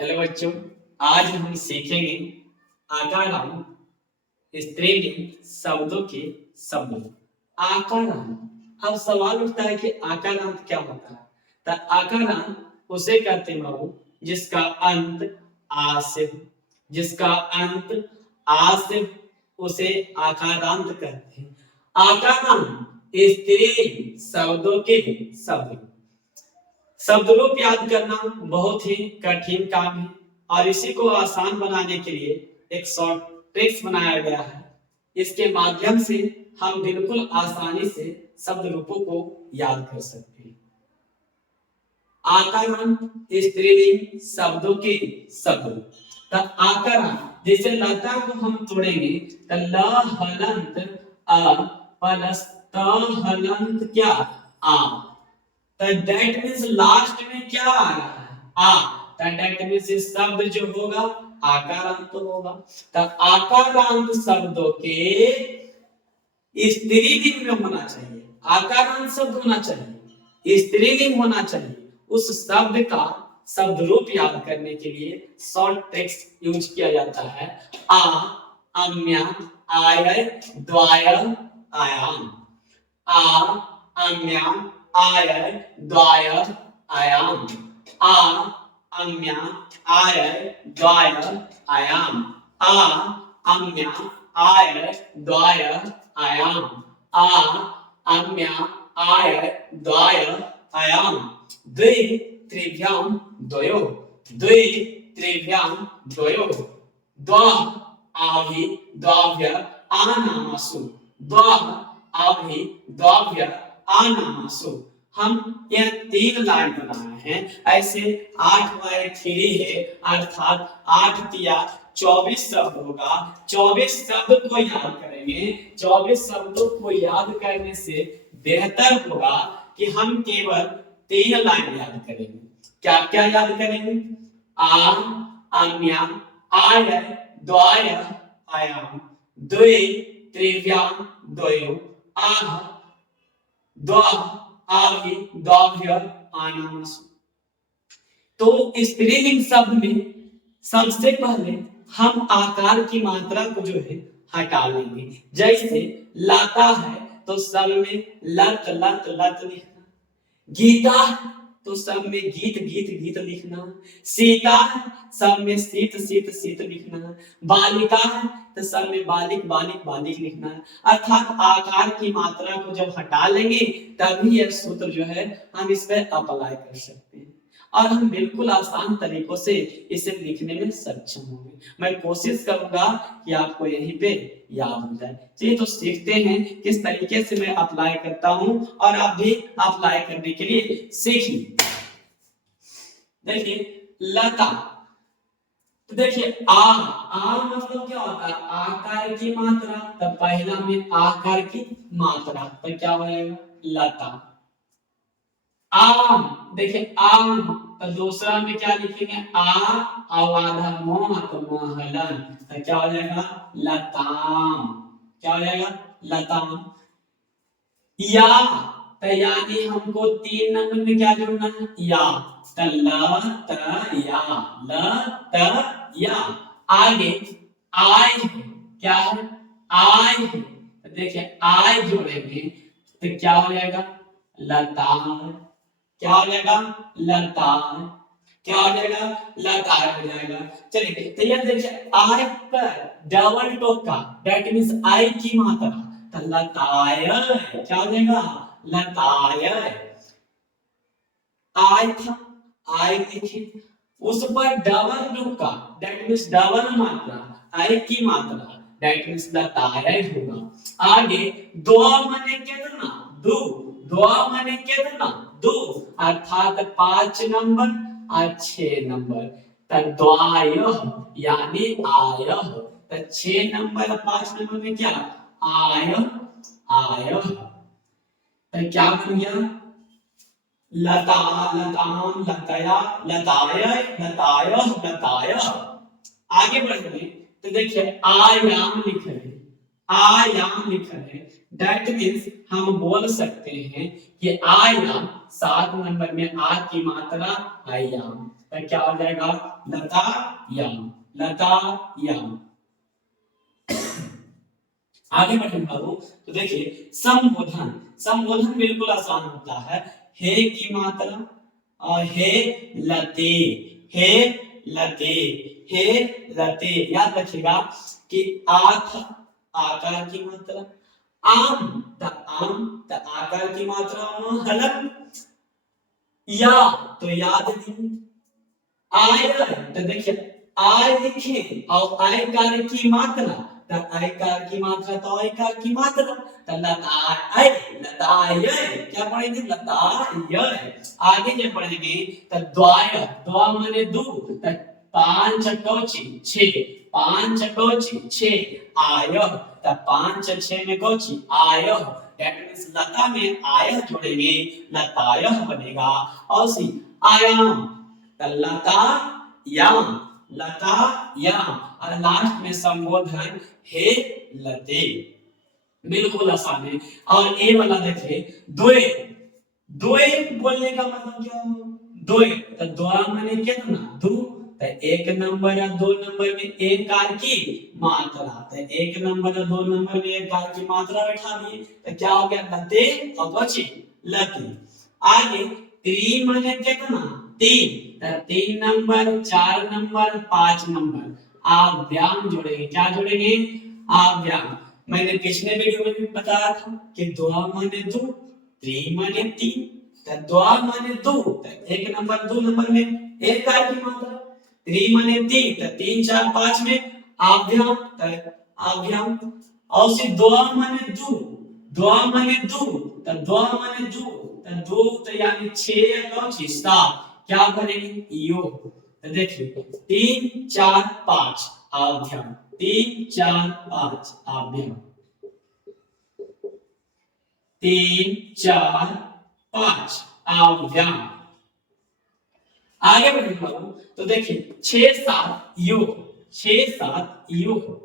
Hello बच्चों, आज हम सीखेंगे आकारांत स्त्रीलिंग शब्दों के शब्द। आकारांत। अब सवाल उठता है कि आकारांत क्या होता है। तो आकारांत उसे कहते हैं बाबू जिसका अंत आ से हो। जिसका अंत आ से हो, उसे आकारांत कहते हैं। आकारांत स्त्रीलिंग शब्दों के शब्द। शब्द रूप याद करना बहुत ही कठिन काम है और इसी को आसान बनाने के लिए एक शॉर्ट ट्रिक्स बनाया गया है। इसके माध्यम से हम बिल्कुल आसानी से शब्द रूपों को याद कर सकते हैं। आकारांत स्त्रीलिंग शब्दों के शब्द। तो आकारांत जैसे लता को हम तोड़ेंगे तो ल हलंत अ प्लस त हलंत क्या आ। तो दैट मीन्स लास्ट में क्या आ रहा है आ। तो दैट मीन्स इस शब्द जो होगा आकारांत होगा। तो आकारांत शब्दों के स्त्रीलिंग में होना चाहिए। आकारांत शब्द होना चाहिए, स्त्रीलिंग होना चाहिए। उस शब्द का शब्द रूप याद करने के लिए शॉर्ट ट्रिक्स यूज किया जाता है। आ, अम्या, आय, द्वाय, आयाम। आ, अम्या, आय, द्वाय, आयाम। आ, अम्या, आय, द्वाय, आयाम। आ, अम्या, आय, द्वाय, आयाम। आ, अम्या, आय, द्वाय, आयाम। द्वि त्रिभ्यां द्वयो। द्वि त्रिभ्यां द्वयो। द्वा आभि द्वाभ्य आनामासु। द्वा आभि द्वाभ्य आनामासु। हम यह 3 लाइन बनाए हैं। ऐसे 8/3 है, अर्थात 8 तिया 24 शब्द होगा। 24 शब्द को याद करेंगे। 24 शब्दों को याद करने से बेहतर होगा कि हम केवल 3 लाइन याद करेंगे। क्या क्या याद करेंगे? आ, अम्या, आय, द्वाय, आयाम। द्वि त्रिभ्यां द्वयो। आह, द्वा आभि द्वाभ्य आनामासु। तो स्त्रीलिंग शब्द में सबसे पहले हम आकार की मात्रा को जो है हटा लेंगे। जैसे लाता है तो सब में लत लत लत लिखना। गीता तो सब में गीत गीत गीत लिखना। सीता सब में शीत शीत शीत लिखना। बालिका तो सब में बालिक बालिक बालिक लिखना। अर्थात आकार की मात्रा को जब हटा लेंगे तभी यह सूत्र जो है हम इस पर अप्लाई कर सकते हैं और हम बिल्कुल आसान तरीकों से इसे लिखने में सक्षम होंगे। मैं कोशिश करूंगा कि आपको यहीं पे याद हो जाए। चलिए तो सीखते हैं किस तरीके से मैं अप्लाई करता हूं और आप भी अप्लाई करने के लिए सीखिए। देखिए लता, तो देखिए आ मतलब क्या होता है? आकार की मात्रा। तो पहला में आकार की मात्रा तो क्या होगा? लता। आम, देखिए आम तो दूसरा में क्या लिखेंगे? आ आवाधा मोह तो महलन। तो क्या हो जाएगा? लताम। क्या हो जाएगा? लताम। या तो यानी हमको 3 नंबर में क्या जोड़ना है? या। तो ल त या, ल त या। आगे आय क्या है? आय। तो देखिए आय जोड़ेंगे तो क्या हो जाएगा? लताम। क्या हो जाएगा? लताम। क्या हो जाएगा? लतार हो जाएगा। चलिए तो यह देखिए आई पर डबल टोका, दैट मींस आई की मात्रा। तो लताय क्या हो जाएगा? लताय। आई था, आई लिखी, उस पर डबल टोका, दैट मींस डबल मात्रा, आई की मात्रा, दैट मींस लताय होगा। आगे दो माने कितना? दो। दो माने कितना? 2, अर्थात 5 नंबर और 6 नंबर। तो द्वाय यानी आय। तो 6 नंबर 5 नंबर में क्या? आय। आय। तो क्या बन गया? लता, लताम, लतया, लताय, लताय, लताय। आगे बढ़ गए तो देखिए आयाम लिख रहे। आयाम लिख रहे दैट मीन्स हम बोल सकते हैं कि आयाम 7 नंबर में आ की मात्रा आयाम, तो क्या हो जाएगा लतायाम, लतायाम। आगे बढ़े बाबू, तो देखिए संबोधन, संबोधन बिल्कुल आसान होता है। हे की मात्रा और हे लते, हे लते, हे लते, याद रखिएगा कि आ था आकार की मात्रा, आम त आकार की मात्रा में हलक, या तो याद नहीं, आय तो देखिए आय लिखे और आयकार की मात्रा, तो आयकार की मात्रा तो आयकार की मात्रा, तो लताय, लताय क्या पढ़ेंगे लताय। आगे जब पढ़ेंगे तो द्वाय, द्वा माने दो, तो पांच कौची छह, पांच कौची छह, आय तो पांच छह में कौची आय, दैट मींस लता में आय जोड़ेंगे लताय बनेगा। और सी आयाम लता याम, लता याम, और लास्ट में संबोधन हे लते, बिल्कुल आसान है। और ए वाला देखिए द्वे, द्वे बोलने का मतलब क्या हो, द्वे तो द्वा माने कितना दो, तो एक नंबर या दो नंबर में एक कार की मात्रा, तो एक नंबर या दो नंबर में एक कार की मात्रा बैठा दिए, तो क्या हो गया लते और बची लते। आगे त्री माने कितना तीन, तो तीन नंबर चार नंबर पांच नंबर, आप व्याम जोड़ेंगे, क्या जोड़ेंगे आप व्याम। मैंने पिछले वीडियो में भी बताया था कि द्वा माने दो, त्री माने तीन, तो द्वा माने दो, तो एक नंबर दो नंबर में एक कार की मात्रा, त्री माने तीन, तो तीन चार पांच में आभ्याम, तो आभ्याम। और सिर्फ द्वा माने दो, द्वा माने दो, तो द्वा माने दो, तो दो तो यानी छह का सात, क्या करेंगे योग, तो देखिए तीन चार पांच आभ्याम, तीन चार पांच आभ्याम, तीन चार पांच आभ्याम। आगे बढ़े बाबू, तो देखिए छह सात योग, छह सात योग,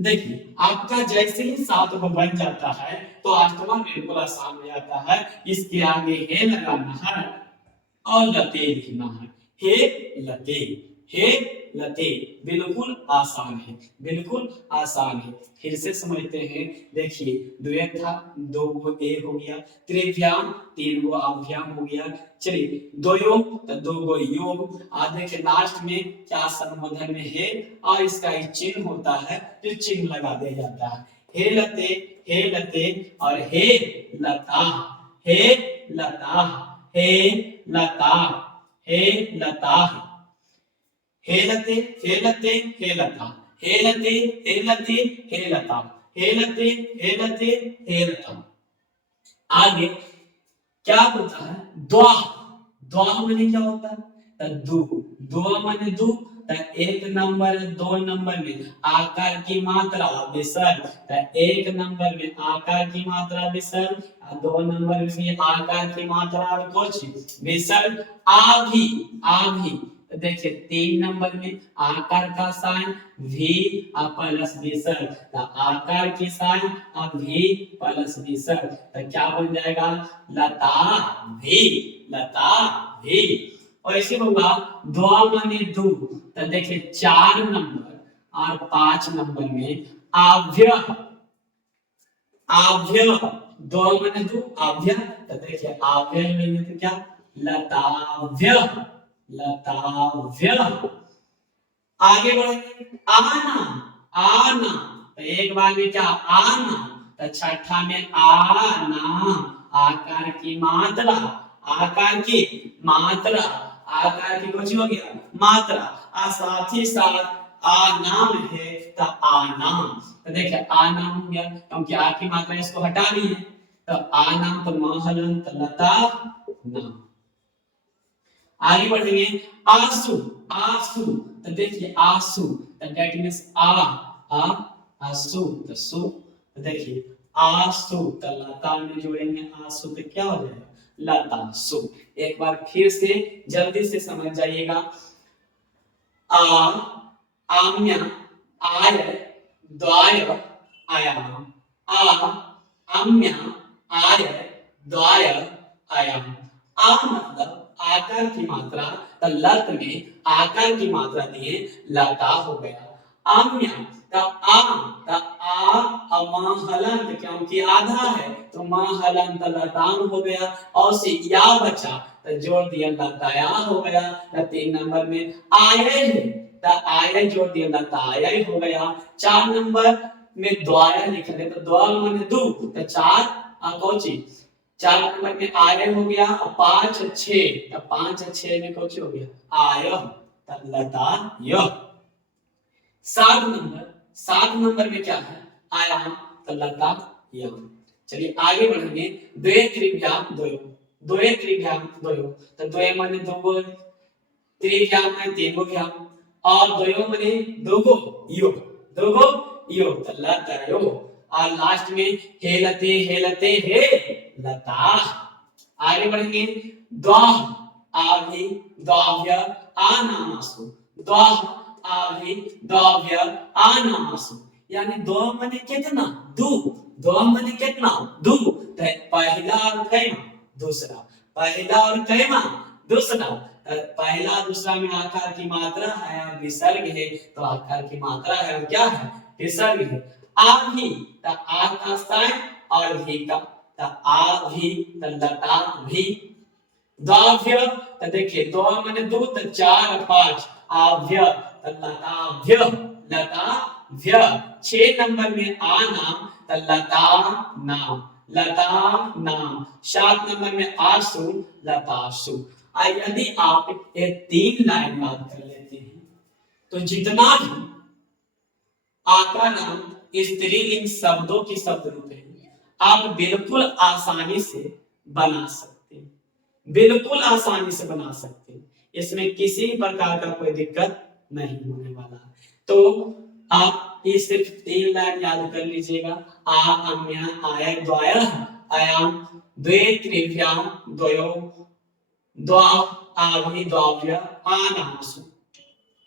देखिए आपका जैसे ही सात को बन जाता है तो आठवां बिल्कुल आसान हो जाता है। इसके आगे हे लगाना है और लते लिखना है, हे लते, हे लते, बिल्कुल आसान है, बिल्कुल आसान है। फिर से समझते हैं, देखिए द्वय था दो को ए हो गया, त्रिभ्याम तीन गो अभ्याम हो गया, चलिए दो योग तो दो गो योग। आधे के लास्ट में क्या संबोधन में है और इसका एक चिन्ह होता है, जो चिन्ह लगा दिया जाता है, हे लते, हे लते और हे लता, हे लता, हे लता, हे लता, हे लते, हे लते, हे लता, हे लते, हे लते, हे लता, हे लते, हे लते, हे लता। आगे क्या होता है द्वा, द्वा माने क्या होता है तो दो, दो माने दो, तो एक नंबर दो नंबर में आकार की मात्रा विसर्ग, तो एक नंबर में आकार की मात्रा विसर्ग, दो नंबर में आकार की मात्रा कुछ विसर्ग, आभी, आभी, तो देखिए तीन नंबर में आकार का साइन भी प्लस विसर्ग, तो आकार की साइन अब भी प्लस विसर्ग, तो क्या बन जाएगा लता भी, लता भी। और इसी होगा द्वा माने दो, तो देखिए चार नंबर और पांच नंबर में आभ्य, आभ्य, द्वा माने दो आभ्य, तो देखिए आभ्य में तो क्या लताभ्य, लताभ्य। आगे बढ़ेंगे आना, आना, तो एक बार में क्या आना, तो छठा में आना, आकार की मात्रा, आकार की मात्रा, आकार की कुछ हो गया मात्रा, साथ ही साथ आनाम है तो आनाम, तो देखिए आनाम हो गया क्योंकि आ की मात्रा इसको हटा दी है, तो आनाम तो महलंत लता नाम। आगे बढ़ेंगे आंसू, आंसू, तो देखिए आंसू, तो दैट मींस आ आंसू, तो सु, तो देखिए आंसू, तो लता में जोड़ेंगे आंसू, तो क्या हो जाएगा लता सु। एक बार फिर से जल्दी से समझ जाइएगा, आ, आम्य, आय, द्वाय, आयाम, आ अम्य आय द्वाय आयाम। आ मतलब आकार की मात्रा, तो लत में आकार की मात्रा दिए लता हो गया। अम्य तो आ अमा हलंत, क्योंकि आधा है तो मां हलंत लताम हो गया। और से या बचा तो जोड़ दिया लताया हो गया। तो 3 नंबर में आय है तो आय जोड़ दिया लताया हो गया। 4 नंबर में द्वाया लिखा है तो द्वा माने दो तो 4 कौची 4 नंबर में आय हो गया। और 5 6 तो 5 6 में कौची हो गया आय तो लता य। 7 नंबर में क्या है आयाम तो लता यम। चलिए आगे बढ़ेंगे। द्वे त्रिभ्याम द्वयो, द्वे त्रिभ्याम द्वयो तो द्वे माने दो, त्रिभ्याम माने तीन गो भ्याम, और द्वयो माने दो गो यो, दो गो यो तो लतयो। और लास्ट में हेलते हेलते हे लता। आगे बढ़ेंगे। द्वाह आभि द्वाभ्य आनामासु, द्वाह आभि द्वाभ्य आनामासु, यानी दो माने कितना दो, दो माने कितना दो। तो पहला और कैमा दूसरा, पहला और कैमा दूसरा। पहला दूसरा में आकार की मात्रा है और विसर्ग है, तो आकार की मात्रा है और क्या है विसर्ग है। आभि तो आ का साइन और भी का तो आ भी तो लता भी। द्वाभ्य तो देखिए दो माने दो तो 4 5 आभ्य तो लताभ्य, लताभ्य। 6 नंबर में आ नाम तो लता नाम, लता नाम। 7 नंबर में आसु लतासु। यदि आप ये 3 लाइन याद कर लेते हैं तो जितना भी आकारांत स्त्रीलिंग शब्दों की शब्द रूप है आप बिल्कुल आसानी से बना सकते हैं, बिल्कुल आसानी से बना सकते हैं। इसमें किसी प्रकार का कोई दिक्कत नहीं होने वाला। तो आप ये सिर्फ 3 लाइन याद कर लीजिएगा। आ अम्य आय द्वाय आयाम द्वे त्रिभ्याम द्वयो द्वा आभि द्वाभ्य आनासु।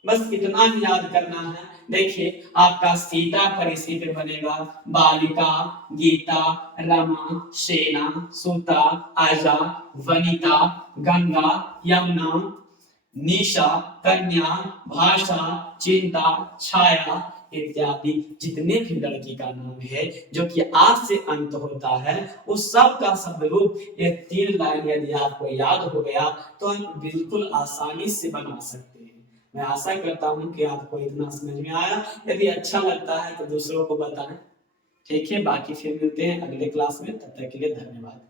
बस इतना ही याद करना है। देखिए आपका सीता परिसित बनेगा बालिका गीता रमा सेना सुता आजा वनिता गंगा यमुना निशा कन्या भाषा चिंता छाया इत्यादि जितने भी लड़की का नाम है जो कि आ से अंत होता है उस सब का शब्द रूप ये 3 लाइन यदि आपको याद हो गया तो आप बिल्कुल आसानी से बना सकते हैं। मैं आशा करता हूं कि आपको इतना समझ में आया। यदि अच्छा लगता है तो दूसरों को बताएं। ठीक है, बाकी फिर मिलते हैं अगले क्लास में, तब तक के लिए धन्यवाद।